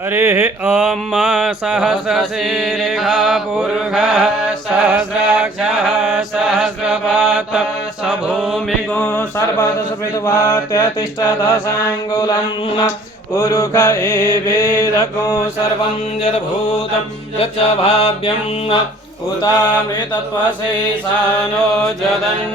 हरिः ॐ सहस्रशीर्षः पुरुषः सहस्राक्षः सहस्रपातः स भूमिगो सर्वदशविद्वात्यतिष्ठदशाङ्गुलं पुरुष एवेदगो सर्वं यद्भूतं यच्च भाव्यम् उतामृतत्वशेषानो जदन्येनातिरोहति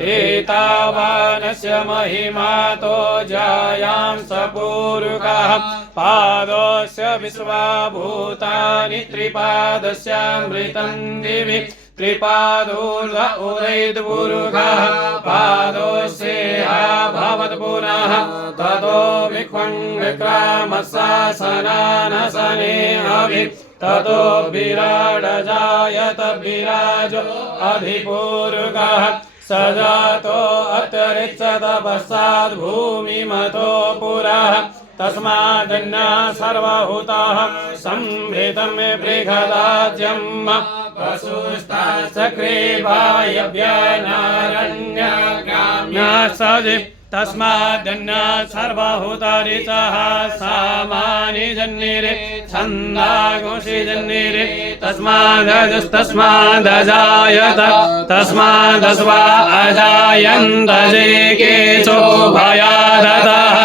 एतावानस्य महिमातो जायां सपूरुकः पादस्य विश्वाभूतानि त्रिपादस्यामृतं दिवि त्रिपादोर्ध उदैर्पुरुषः पादोस्येह भवत्पुनः ततो विक्वं विक्रामशासनानशने अभि ततो विराडजायत विराजो अधिपूरुकः सजातो अतिरिच्यत पश्चात् भूमिमतो पुरः तस्मादन्या सर्वभूताः संभृतं बृहदाज्यम् वसुस्ताश्चक्रेवायव्यनारण्यग्राम्या तस्मादन्या सर्वभूतानि च सामानि जन्निरे छन्दागुंसि जन्निरे तस्मादजायत तस्मादस्वा अजायन्त जे केचो भयादतः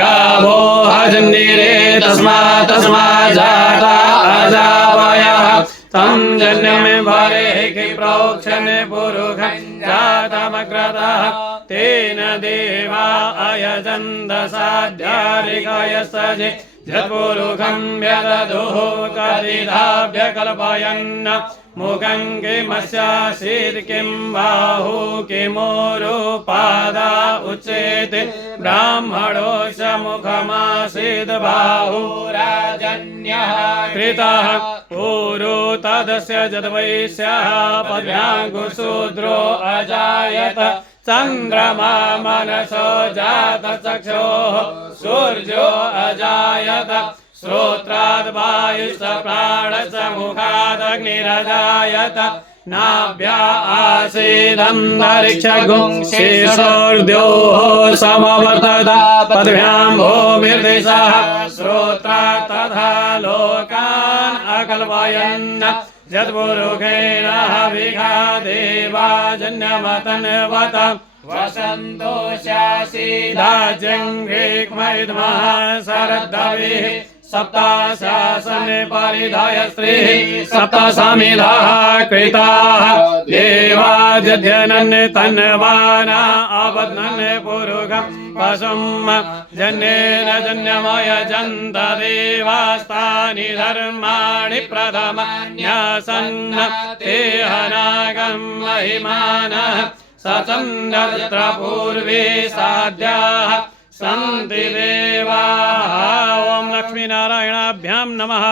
गावो हजन्निरे तस्माजाता अजावयः तं जन्यं भरे कि प्रोक्षन् पुरुषं जातमग्रतः तेन देवा अयजन्त साध्यारिकयस्तजे यत्पुरुषं व्यदधुः करिधाभ्यकल्पयन् मुखं किमस्यासीत् किं बाहु किमोरुपादा उच्यते ब्राह्मणोऽस्य मुखमासीत् बाहुराजन्यः कृतः पूरो तदस्य यद्वैश्यः पद्भ्याङ्गुशूद्रो अजायत चन्द्रमा मनसो जातचक्षुः सूर्यो अजायत श्रोत्राद् वायुश्च प्राणश्च मुखादग्निरजायत नाभ्या आसीदन्तरिक्षगुंशिशोर्द्योः समवर्तत पद्भ्यां भूमिर्दिशः श्रोत्रात् तथा लोकान् अकल्पयन् यत्पुरुषेण हविषा देवा जन्यमतन्वत वसन्तोषासीदाज्यं ग्रीक्मैद्मः शरद्दविः सप्ताशासन परिधाय स्त्रीः सप्तसमिधाः कृताः देवाजध्यनन् तन्वाना अबध्नन् पुरुषं पशुं जन्येन जन्यमयजन्त देवास्तानि धर्माणि प्रथमन्यासन् ते हनागं महिमानः सचन्द्र पूर्वे साध्याः सन्ति देवाः। ॐ लक्ष्मीनारायणाभ्यां नमः।